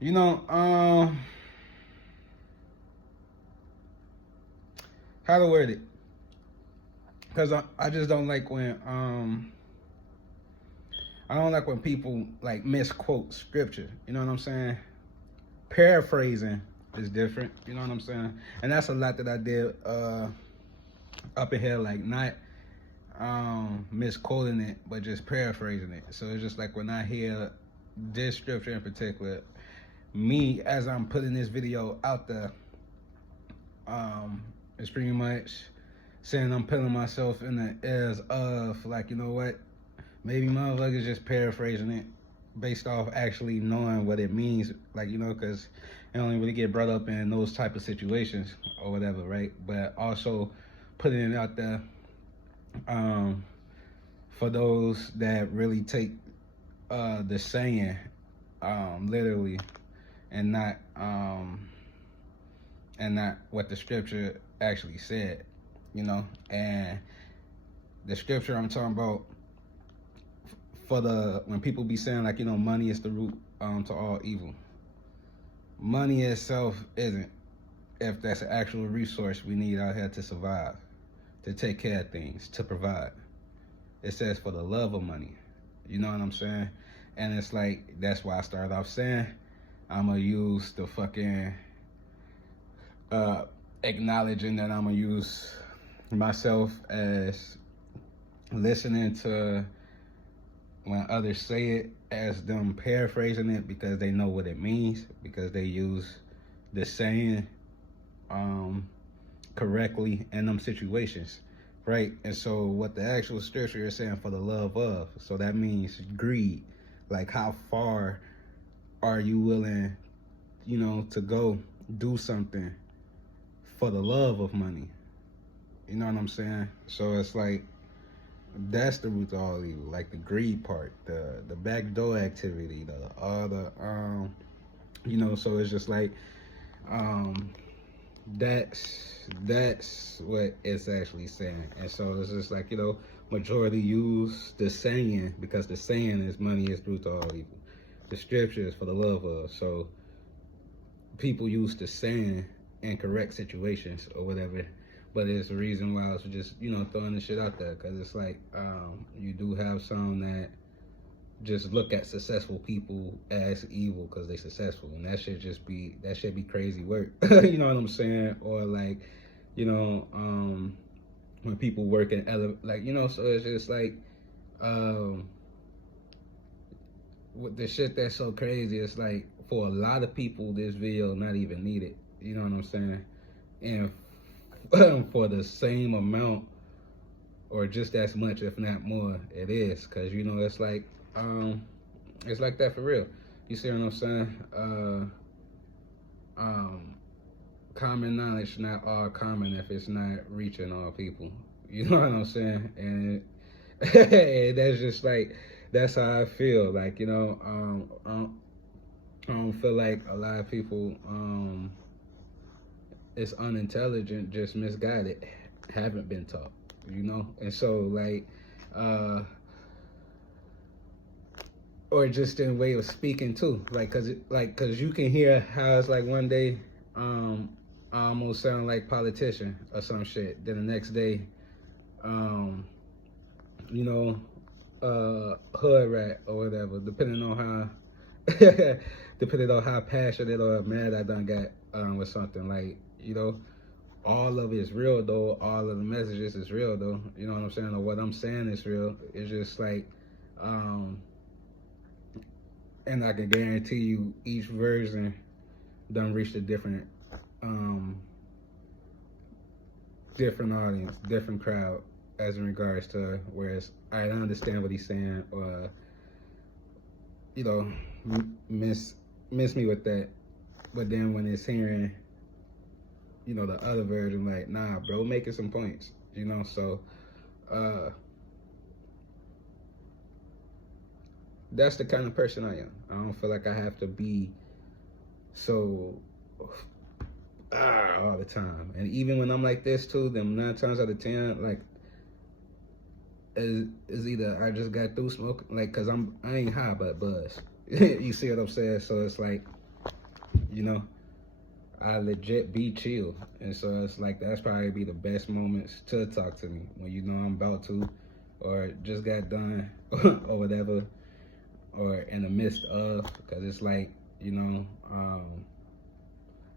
You know, how to word it? Because I just don't like when I don't like when people like misquote scripture. You know what I'm saying? Paraphrasing is different. You know what I'm saying? And that's a lot that I did up in here, like not misquoting it, but just paraphrasing it. So it's just like when I hear this scripture in particular, me as I'm putting this video out there, it's pretty much saying I'm putting myself in the ears of, like, you know what, maybe motherfuckers just paraphrasing it based off actually knowing what it means, like, you know, because it only really get brought up in those type of situations or whatever, right? But also putting it out there um, for those that really take the saying literally and not what the scripture actually said, you know. And the scripture I'm talking about, for the when people be saying, like, you know, money is the root to all evil. Money itself isn't, if that's an actual resource we need out here to survive, to take care of things, to provide. It says for the love of money. You know what I'm saying? And it's like, that's why I started off saying I'm gonna use the fucking acknowledging that I'm gonna use myself as listening to when others say it as them paraphrasing it because they know what it means, because they use the saying correctly in them situations, right? And so what the actual scripture is saying, for the love of, so that means greed. Like, how far are you willing, you know, to go do something for the love of money? You know what I'm saying? So it's like, that's the root of all evil, like the greed part, the backdoor activity, the all the you know. So it's just like that's what it's actually saying. And so it's just like, you know, majority use the saying because the saying is money is root to all evil. The scripture is for the love of. So people use the saying in correct situations or whatever, but it's a reason why I was just, you know, throwing the shit out there, because it's like you do have some that just look at successful people as evil because they successful, and that should be crazy work. You know what I'm saying? Or like, you know, when people work in other, like, you know, so it's just like with the shit that's so crazy, it's like for a lot of people this video not even needed. You know what I'm saying? And for the same amount or just as much, if not more, it is, because, you know, it's like that for real. You see what I'm saying? Common knowledge not all common if it's not reaching all people. You know what I'm saying? And that's just like, that's how I feel. Like, you know, I don't feel like a lot of people is unintelligent, just misguided, haven't been taught, you know. And so like or just in way of speaking too, like, cause you can hear how it's like one day I almost sound like politician or some shit, then the next day you know, hood rat or whatever, depending on how depending on how passionate or mad I done got with something. Like, you know, all of it is real though, all of the messages is real though, you know what I'm saying, or what I'm saying is real. It's just like and I can guarantee you each version done reached a different different audience, different crowd, as in regards to, whereas I understand what he's saying, or, you know, miss me with that, but then when it's hearing, you know, the other version, like, nah, bro, making some points, you know. So that's the kind of person I am. I don't feel like I have to be so all the time. And even when I'm like this too, them 9 times out of 10, like, is either I just got through smoking, like, cause I ain't high but buzz. You see what I'm saying? So it's like, you know, I legit be chill. And so it's like, that's probably be the best moments to talk to me, when you know I'm about to, or just got done, or whatever, or in the midst of, because it's like, you know,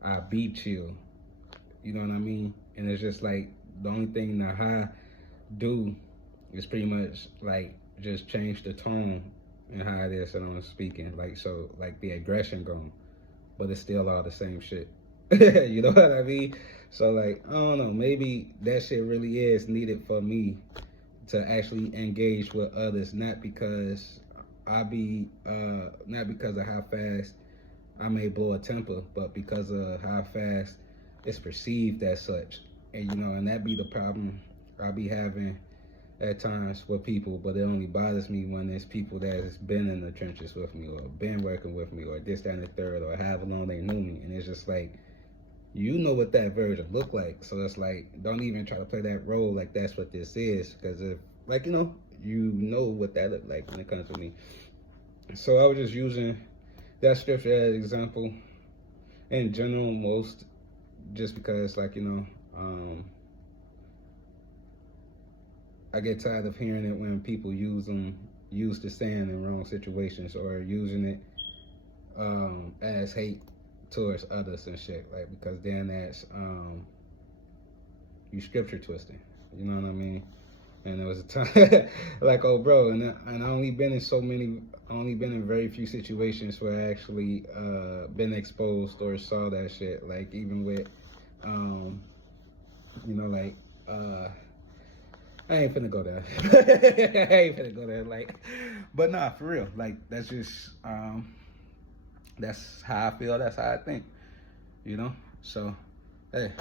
I be chill. You know what I mean? And it's just like, the only thing that I do is pretty much like just change the tone and how it is that I'm speaking. Like, so like the aggression gone, but it's still all the same shit. You know what I mean? So like, I don't know, maybe that shit really is needed for me to actually engage with others, not because not because of how fast I may blow a temper, but because of how fast it's perceived as such. And you know, and that be the problem I be having at times with people, but it only bothers me when there's people that has been in the trenches with me, or been working with me, or this, that, and the third, or however long they knew me. And it's just like, you know what that version look like. So it's like, don't even try to play that role like that's what this is. Because if, like, you know what that look like when it comes to me. So I was just using that scripture as an example in general, most just because, like, I get tired of hearing it when people use the saying in wrong situations, or using it as hate towards others and shit, like, because then that's you scripture twisting, you know what I mean? And there was a time like, oh bro, and I only been in very few situations where I actually been exposed or saw that shit, like even with like I ain't finna go there. I ain't finna go there, like, but nah, for real, like, that's just that's how I feel, that's how I think, you know. So hey,